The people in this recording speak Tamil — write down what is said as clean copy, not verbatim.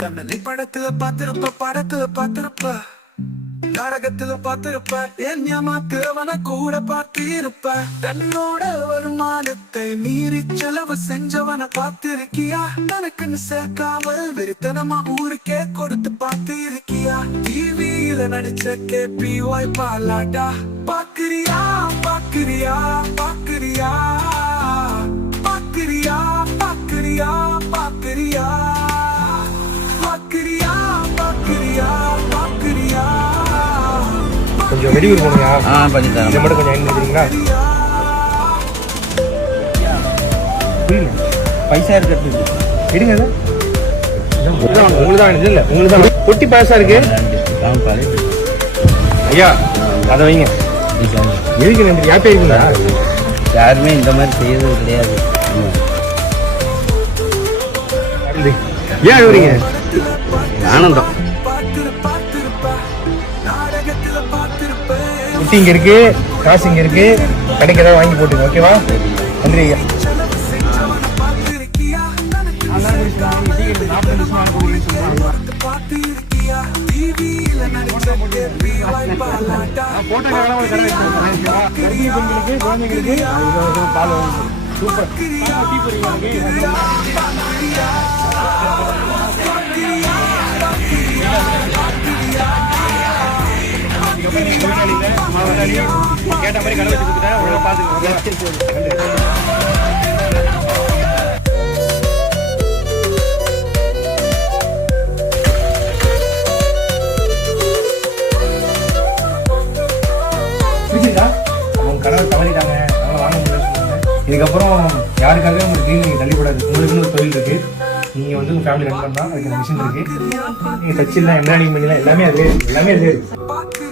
கண்ணலி படத்துல பார்த்திருப்ப நாடகத்துல பார்த்திருப்ப என் ஞாபகவன கூட பார்த்திருப்ப தன்னோட வருமானத்தை மீறி செலவு செஞ்சவன பார்த்திருக்கியா தனக்குன்னு சேர்க்காமல் வெறித்தனமா ஊருக்கே கொடுத்து பார்த்திருக்கியா டிவியில நடிச்ச KPY பாலாட்டா பாக்குறியா பாக்குறியா பாக்குறியா பாக்குறியா பாக்குறியா பாக்குறியா பாக்குறியா பாக்குறியா பாக்குறியா கொஞ்சம் வெளியூர் போகணுயா? பண்ணி தரேன். இதை மட்டும் கொஞ்சம் எங்க பண்ணுறீங்களா? புரியல. பைசா இருக்கிறது எடுங்க அதை. உங்களுக்கு தான் இல்லை உங்களுக்கு தான் பொட்டி பாயசா இருக்கு ஐயா, அதை வைங்க. எதுக்கு நன்றி? யாப்பே இருக்குங்களா? யாருமே இந்த மாதிரி செய்யறது கிடையாது. ஏன் அழுவுறீங்க? ஆனந்தம். குட்டி இங்க இருக்கு, காசு இங்க இருக்கு, கடைக்கு ஏதாவது வாங்கி போட்டுங்க. ஓகேவா? நன்றி ஐயா. சூப்பர். கேட்ட மாதிரி கடை வச்சு கொடுத்துட்டேன். உங்களை பார்த்துக்கோங்க. அவங்க கடவை தவறிட்டாங்க, அதெல்லாம் வாங்க முடியல சொன்னாங்க. இதுக்கப்புறம் யாருக்காகவே உங்க ட்ரீம் நீங்கள் தள்ளிக்கூடாது. உங்களுக்குன்னு ஒரு தொழில் இருக்கு, நீங்கள் வந்து உங்கள் ஃபேமிலி ரன் பண்ணலாம். அதுக்கு மிஷின் இருக்கு, நீங்கள் தச்சிடலாம், எம்ப்ராய்டிங் பண்ணிடலாம், எல்லாமே அது இருக்கு.